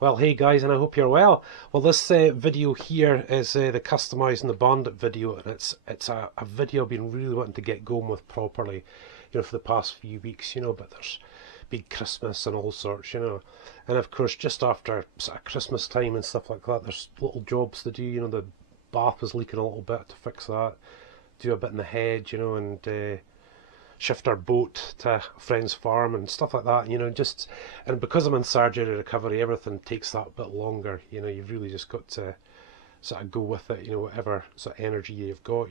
Well, hey guys, and I hope you're well. Well, this video here is the customizing the Bandit video, and it's a video I've been really wanting to get going with properly, for the past few weeks, but there's big Christmas and all sorts, and of course just after sort of Christmas time and stuff like that, there's little jobs to do, the bath is leaking a little bit to fix that, do a bit in the hedge, and shift our boat to a friend's farm and stuff like that, and because I'm in surgery recovery, everything takes that bit longer, you've really just got to sort of go with it, whatever sort of energy you've got,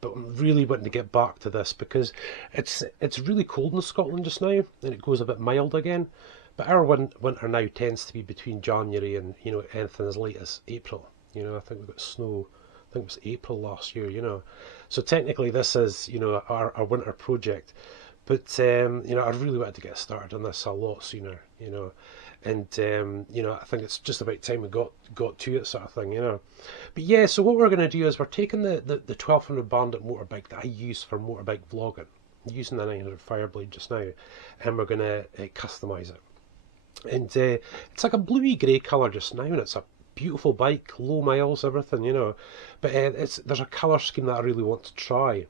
but I'm really wanting to get back to this because it's really cold in Scotland just now, and it goes a bit mild again, but our winter now tends to be between January and, anything as late as April. I think we've got snow, I think it was April last year, So technically this is, our winter project. But, I really wanted to get started on this a lot sooner, And, I think it's just about time we got to it, sort of thing, But yeah, so what we're going to do is we're taking the 1200 Bandit motorbike that I use for motorbike vlogging. I'm using the 900 Fireblade just now. And we're going to customise it. And it's like a bluey grey colour just now, and it's a beautiful bike, low miles, everything, but there's a colour scheme that I really want to try.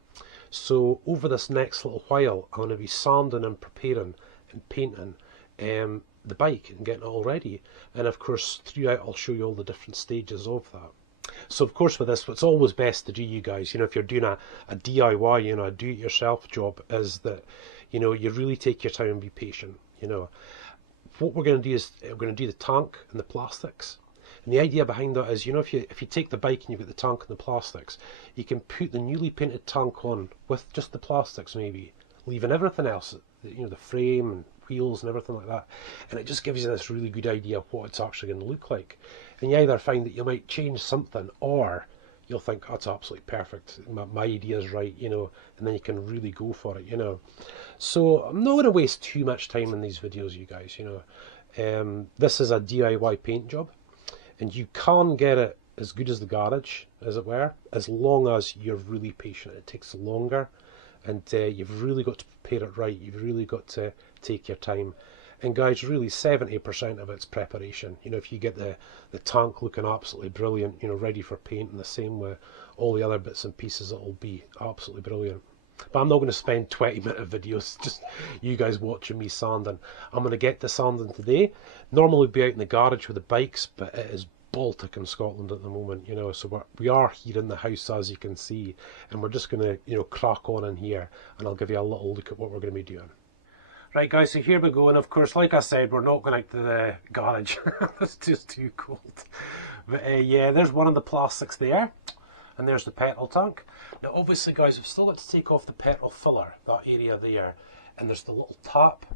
So over this next little while I'm going to be sanding and preparing and painting the bike and getting it all ready, and of course throughout I'll show you all the different stages of that. So of course with this, what's always best to do, you guys, if you're doing a DIY, a do-it-yourself job, is that you really take your time and be patient. What we're going to do is we're going to do the tank and the plastics. And the idea behind that is, if you take the bike and you've got the tank and the plastics, you can put the newly painted tank on with just the plastics maybe, leaving everything else, the frame and wheels and everything like that. And it just gives you this really good idea of what it's actually going to look like. And you either find that you might change something, or you'll think, oh, that's absolutely perfect, my idea is right, and then you can really go for it, So I'm not going to waste too much time in these videos, you guys, This is a DIY paint job. And you can get it as good as the garage, as it were, as long as you're really patient. It takes longer, and you've really got to prepare it right. You've really got to take your time. And guys, really 70% of it's preparation. If you get the tank looking absolutely brilliant, ready for painting, the same with all the other bits and pieces, it'll be absolutely brilliant. But I'm not going to spend 20-minute videos just you guys watching me sanding. I'm going to get to sanding today. Normally we'd be out in the garage with the bikes, but it is Baltic in Scotland at the moment, so we are here in the house, as you can see, and we're just going to, crack on in here, and I'll give you a little look at what we're going to be doing. Right guys, so here we go, and of course, like I said, we're not going out to the garage. It's just too cold. But yeah, there's one of the plastics there. And there's the petrol tank. Now obviously guys, we've still got to take off the petrol filler, that area there, and there's the little tap,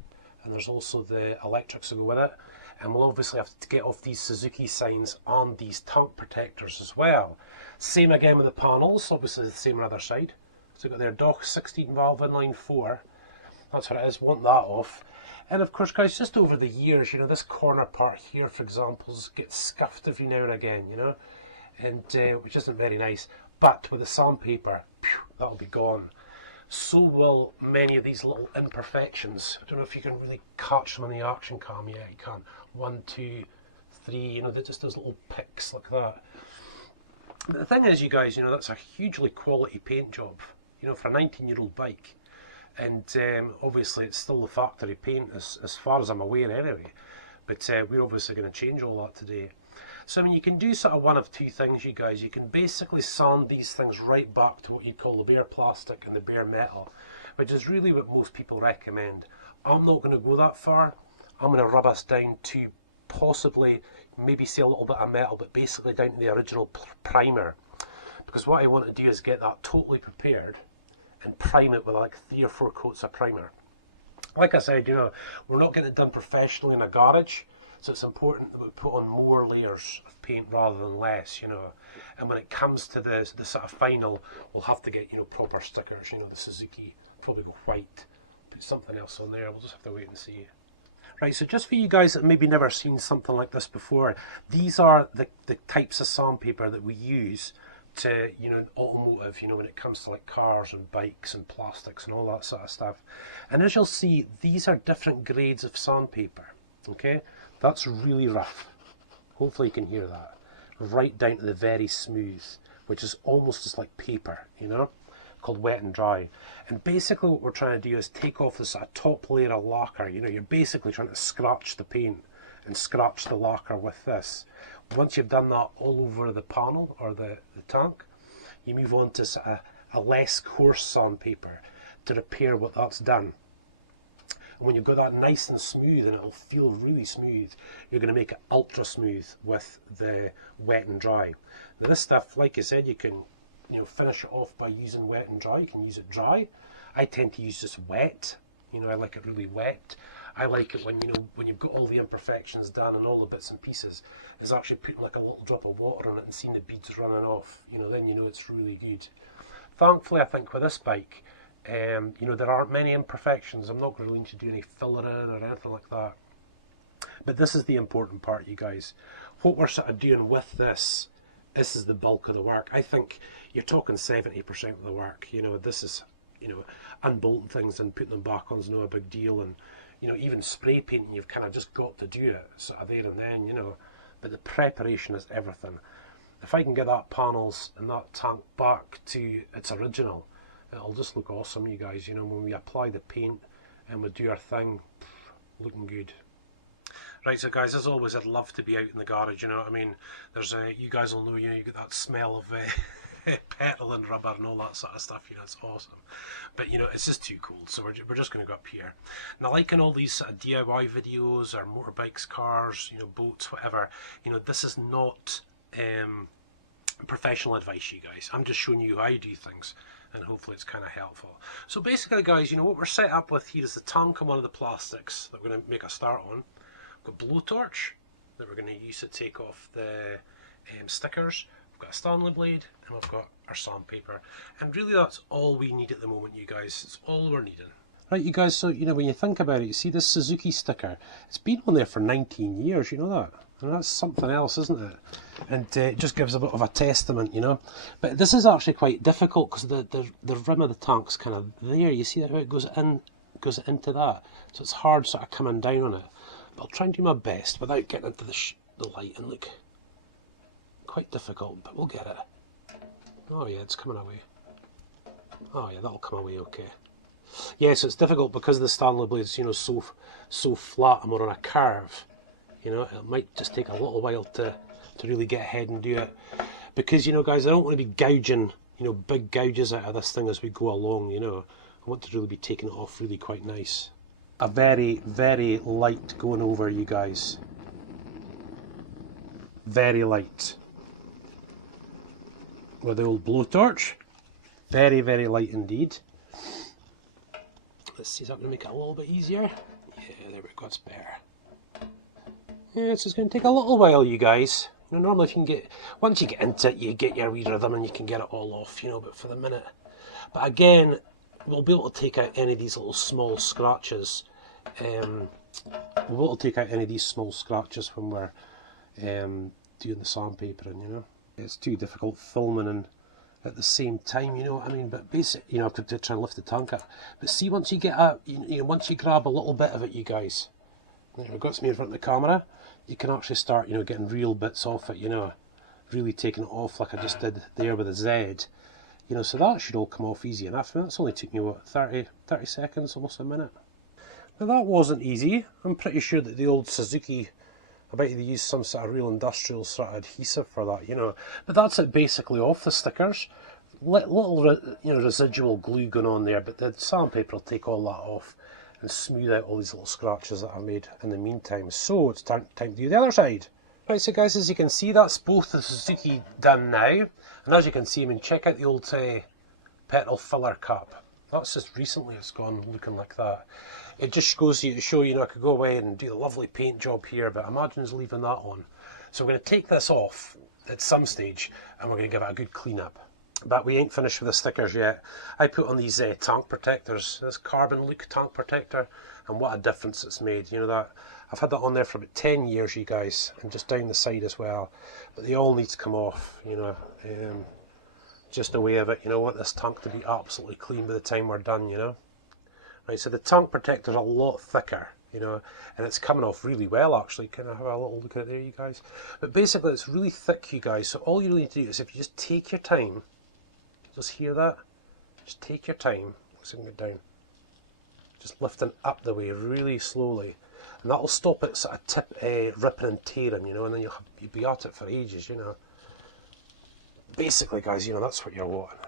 and there's also the electrics that go with it, and we'll obviously have to get off these Suzuki signs on these tank protectors as well. Same again with the panels, obviously the same on the other side. So we've got their Dock 16 valve inline 4, that's what it is, want that off. And of course guys, just over the years, this corner part here, for example, gets scuffed every now and again, and which isn't very nice, but with the sandpaper, that'll be gone. So will many of these little imperfections. I don't know if you can really catch them on the action cam. Yeah, you can. 1, 2, 3, they're just those little picks like that. But the thing is, you guys, that's a hugely quality paint job, for a 19-year-old bike. And obviously it's still the factory paint as far as I'm aware anyway. But we're obviously going to change all that today. So I mean, you can do sort of one of two things, you guys. You can basically sand these things right back to what you call the bare plastic and the bare metal, which is really what most people recommend. I'm not going to go that far. I'm going to rub us down to possibly maybe see a little bit of metal, but basically down to the original primer. Because what I want to do is get that totally prepared and prime it with like 3 or 4 coats of primer. Like I said, we're not getting it done professionally in a garage. So it's important that we put on more layers of paint rather than less, And when it comes to the sort of final, we'll have to get, proper stickers, the Suzuki, probably go white, put something else on there. We'll just have to wait and see. Right, so just for you guys that maybe never seen something like this before, these are the types of sandpaper that we use to, in automotive, when it comes to like cars and bikes and plastics and all that sort of stuff. And as you'll see, these are different grades of sandpaper. Okay, that's really rough. Hopefully you can hear that. Right down to the very smooth, which is almost just like paper, you know, called wet and dry. And basically what we're trying to do is take off this top layer of lacquer. You know, you're basically trying to scratch the paint and scratch the lacquer with this. Once you've done that all over the panel or the tank, you move on to a less coarse sandpaper to repair what that's done. And when you've got that nice and smooth, and it'll feel really smooth, you're going to make it ultra smooth with the wet and dry. Now this stuff, like I said, you can finish it off by using wet and dry. You can use it dry. I tend to use just wet. You know, I like it really wet. I like it when when you've got all the imperfections done and all the bits and pieces, is actually putting like a little drop of water on it and seeing the beads running off. You know, then you know it's really good. Thankfully, I think with this bike, there aren't many imperfections. I'm not going to do any fillering or anything like that. But this is the important part, you guys. What we're sort of doing with this is the bulk of the work. I think you're talking 70% of the work. You know, this is, unbolting things and putting them back on is no a big deal. And, even spray painting, you've kind of just got to do it sort of there and then, But the preparation is everything. If I can get that panels and that tank back to its original, it'll just look awesome, you guys. When we apply the paint and we do our thing, looking good. Right, so guys, as always, I'd love to be out in the garage. I mean, there's you guys will know, you get that smell of petrol and rubber and all that sort of stuff. It's awesome. But it's just too cold, so we're just going to go up here. Now, like in all these sort of DIY videos or motorbikes, cars, boats, whatever, this is not professional advice, you guys. I'm just showing you how I do things, and hopefully it's kind of helpful. So basically, guys, what we're set up with here is the tank on one of the plastics that we're going to make a start on. We've got a blowtorch that we're going to use to take off the stickers. We've got a Stanley blade, and we've got our sandpaper. And really that's all we need at the moment, you guys. It's all we're needing. Right, you guys, so, when you think about it, you see this Suzuki sticker. It's been on there for 19 years, you know that? And that's something else, isn't it? And it just gives a bit of a testament, But this is actually quite difficult because the rim of the tank's kind of there. You see how it goes into that. So it's hard sort of coming down on it. But I'll try and do my best without getting into the light and look. Quite difficult, but we'll get it. Oh yeah, it's coming away. Oh yeah, that'll come away okay. Yeah, so it's difficult because the Stanley blade's so flat and we're on a curve. It might just take a little while to really get ahead and do it. Because guys, I don't want to be gouging big gouges out of this thing as we go along. I want to really be taking it off really quite nice. A very, very light going over, you guys. Very light. With the old blowtorch. Very, very light indeed. Let's see, is that going to make it a little bit easier? Yeah, there we go, it's better. Yeah, it's just going to take a little while, you guys. Normally if you can once you get into it, you get your wee rhythm and you can get it all off, but for the minute. But again, we'll be able to take out any of these little small scratches. We'll be able to take out any of these small scratches when we're doing the sandpapering, It's too difficult filming and at the same time, what I mean? But basically, I have to try and lift the tank up. But see, once you get up, once you grab a little bit of it, you guys, there we've got me in front of the camera, you can actually start, getting real bits off it, really taking it off like I just did there with the Z. So that should all come off easy enough. And that's only took me, what, 30 seconds, almost a minute. Now that wasn't easy. I'm pretty sure that the old Suzuki, I bet they used some sort of real industrial sort of adhesive for that, But that's it basically off the stickers. Little, residual glue going on there, but the sandpaper will take all that off and smooth out all these little scratches that I've made in the meantime. So it's time to do the other side. Right, so guys, as you can see, that's both the Suzuki done now. And as you can see, check out the old petrol filler cap. That's just recently it's gone looking like that. It just goes to show I could go away and do a lovely paint job here, but imagine us leaving that on. So we're going to take this off at some stage and we're going to give it a good clean up. But we ain't finished with the stickers yet. I put on these tank protectors, this carbon look tank protector, and what a difference it's made. That I've had that on there for about 10 years, you guys, and just down the side as well. But they all need to come off, just a way of it. I want this tank to be absolutely clean by the time we're done, Right, so the tank protector's a lot thicker you know, and it's coming off really well actually. Can I have a little look at it there, you guys? But basically it's really thick, you guys, so all you really need to do is if you just take your time, just hear that? Just take your time, so you can get down. Just lifting up the way really slowly. And that'll stop it sort of ripping and tearing, you know, and then you'll be at it for ages, you know. Basically, guys, you know, that's what you're wanting.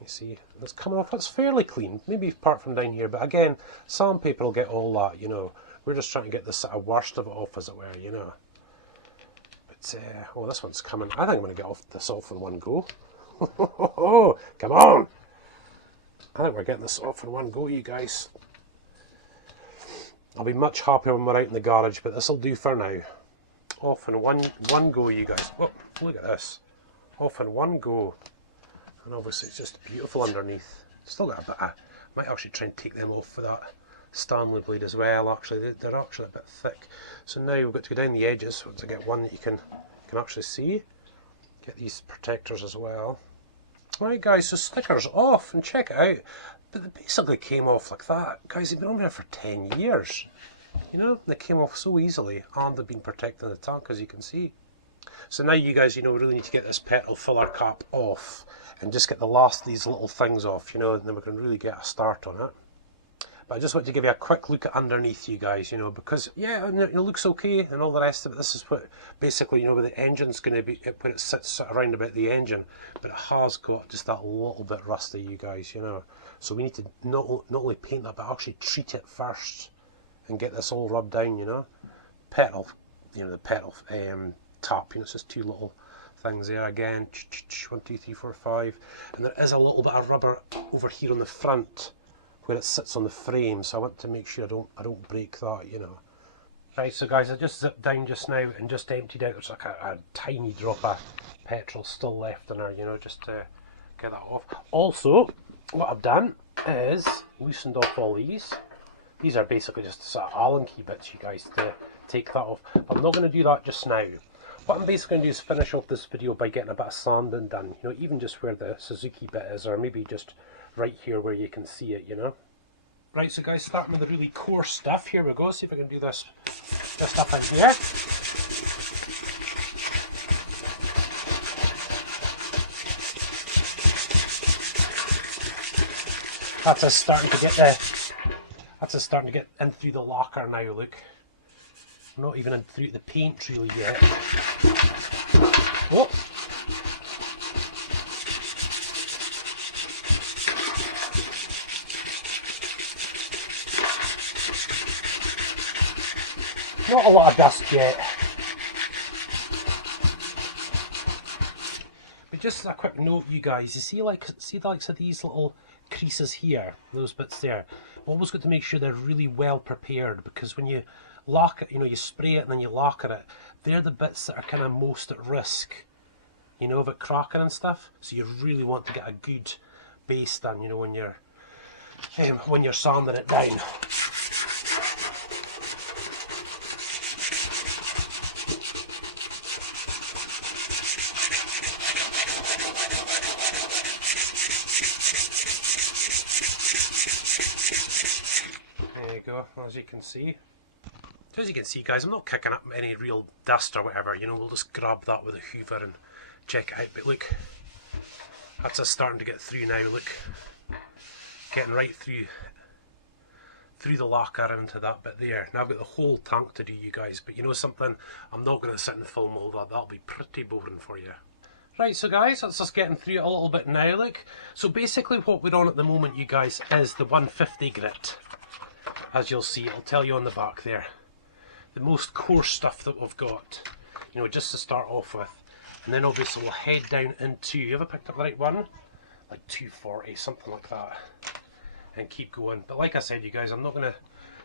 You see, it's coming off, it's fairly clean, maybe apart from down here, but again, sandpaper will get all that, you know. We're just trying to get the sort of worst of it off, as it were, you know. But, oh, this one's coming. I think I'm going to get this off in one go. Oh, come on! I think we're getting this off in one go, you guys. I'll be much happier when we're out in the garage, but this'll do for now. Off in one go, you guys. Whoa, look at this. Off in one go. And obviously it's just beautiful underneath. Still got a bit of, might actually try and take them off with that Stanley blade as well. Actually, they're actually a bit thick. So now we've got to go down the edges. Once I get one that you can actually see. Get these protectors as well. Right guys, so sticker's off, and check it out. But they basically came off like that. Guys, they've been on there for 10 years. You know, they came off so easily, and they've been protecting the tank, as you can see. So now you guys, you know, we really need to get this petrol filler cap off and just get the last of these little things off, you know, and then we can really get a start on it. But I just want to give you a quick look at underneath, you guys, you know, because, yeah, it looks okay and all the rest of it. This is what, basically, you know, where the engine's going to be, when it sits around about the engine, but it has got just that little bit rusty, you guys, you know. So we need to not only paint that, but actually treat it first and get this all rubbed down, you know. Petrol, you know, the petrol tap, you know, it's just two little things there again. 1, 2, 3, 4, 5. And there is a little bit of rubber over here on the front where it sits on the frame, so I want to make sure I don't break that, you know. Right, so guys, I just zipped down just now and just emptied out. There's like a tiny drop of petrol still left in there, you know, just to get that off. Also, what I've done is loosened off all these. These are basically just sort of Allen key bits, you guys, to take that off. I'm not going to do that just now. What I'm basically going to do is finish off this video by getting a bit of sanding done, you know, even just where the Suzuki bit is, or maybe just right here where you can see it, you know. Right, so guys, starting with the really coarse stuff, here we go, see if I can do this just up in here. That's us starting to get in through the lacquer now, look. I'm not even in through the paint really yet. Oh! Not a lot of dust yet. But just a quick note, you guys, you see like so these little creases here, those bits there, always got to make sure they're really well prepared, because when you lacquer, you know, you spray it and then you lacquer it, they're the bits that are kind of most at risk, you know, of it cracking and stuff. So you really want to get a good base done, you know, when you're sanding it down. There you go, as you can see. As you can see, guys, I'm not kicking up any real dust or whatever, you know, we'll just grab that with a hoover and check it out. But look, that's us starting to get through now, look. Getting right through the lacquer into that bit there. Now I've got the whole tank to do, you guys, but you know something, I'm not going to sit and film all that, that'll be pretty boring for you. Right, so guys, that's us getting through it a little bit now, look. So basically what we're on at the moment, you guys, is the 150 grit. As you'll see, it'll tell you on the back there. The most coarse stuff that we've got, you know, just to start off with. And then obviously we'll head down into, you ever picked up the right one? Like 240, something like that. And keep going. But like I said, you guys, I'm not going to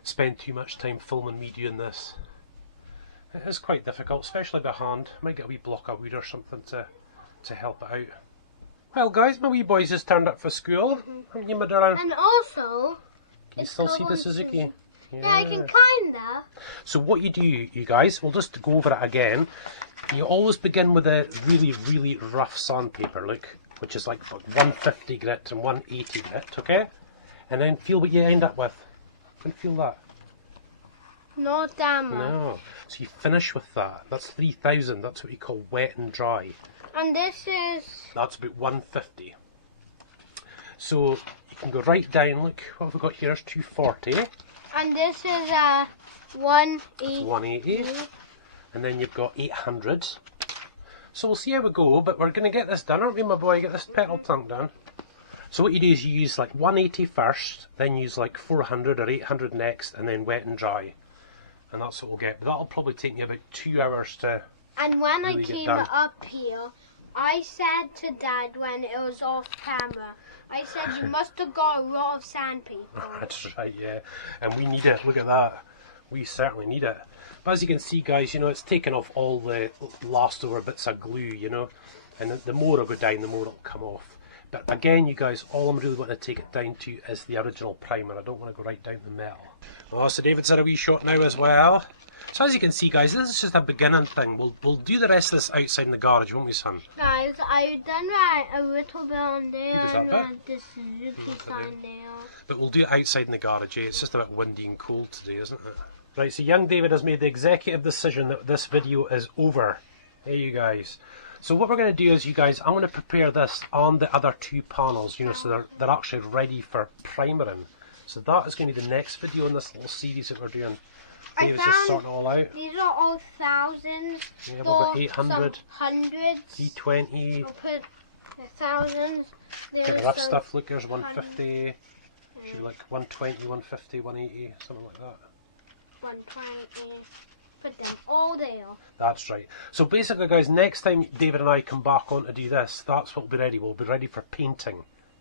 spend too much time filming me doing this. It is quite difficult, especially by hand. I might get a wee block of wood or something to help it out. Well guys, my wee boys just turned up for school. Haven't you, my darling? And also, can you still see the Suzuki? Yeah, I can kinda. So what you do, you guys, we'll just go over it again. You always begin with a really, really rough sandpaper, look, which is like 150 grit and 180 grit, okay? And then feel what you end up with. And feel that. not that much. No. So you finish with that. That's 3,000. That's what you call wet and dry. And this is... That's about 150. So you can go right down. Look, what have we got here is 240. And this is 180. 180. And then you've got 800. So we'll see how we go, but we're going to get this done, aren't we, my boy? Get this petrol tank done. So what you do is you use like 180 first, then use like 400 or 800 next, and then wet and dry. And that's what we'll get. But that'll probably take me about 2 hours to And when really I get came done. up here, I said to Dad when it was off camera, I said you must have got a lot of sandpaper. That's right, yeah. And we need it. Look at that. We certainly need it. But as you can see, guys, you know, it's taken off all the last over bits of glue, you know. And the more it'll go down, the more it'll come off. But again, you guys, all I'm really wanting to take it down to is the original primer. I don't want to go right down the metal. Oh, so David's had a wee shot now as well. So as you can see, guys, this is just a beginning thing. We'll do the rest of this outside in the garage, won't we, son? Guys, I've done right a little bit on there Does that and bit? right this Suzuki sign there. But we'll do it outside in the garage, eh? It's just a bit windy and cold today, isn't it? Right, so young David has made the executive decision that this video is over. Hey, you guys. So what we're going to do is, you guys, I'm going to prepare this on the other two panels, you know, so they're actually ready for primering. So that is going to be the next video in this little series that we're doing. David's just sorting it all out. These are all thousands. Yeah, we've got 800, hundreds. 320. I'll put the thousands. Get the rough stuff, look, there's 150. Should be like 120, 150, 180, something like that. 120. Put them all there. That's right. So basically, guys, next time David and I come back on to do this, that's what we'll be ready. We'll be ready for painting,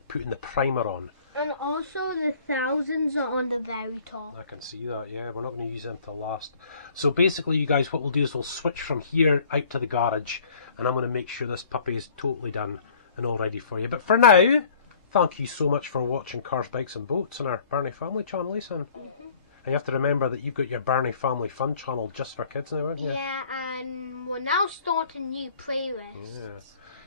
putting the primer on. And also the thousands are on the very top. I can see that, yeah. We're not going to use them till last. So basically, you guys, what we'll do is we'll switch from here out to the garage, and I'm going to make sure this puppy is totally done and all ready for you. But for now, thank you so much for watching Cars, Bikes and Boats on our Birnie Family channel, Lisa. And you have to remember that you've got your Birnie Family Fun channel just for kids now, aren't you? Yeah, and we're now starting new playlists. Yeah.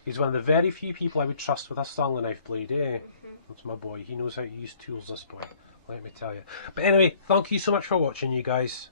He's one of the very few people I would trust with a Stanley knife blade, eh? That's my boy. He knows how to use tools, this boy. Let me tell you. But anyway, thank you so much for watching, you guys.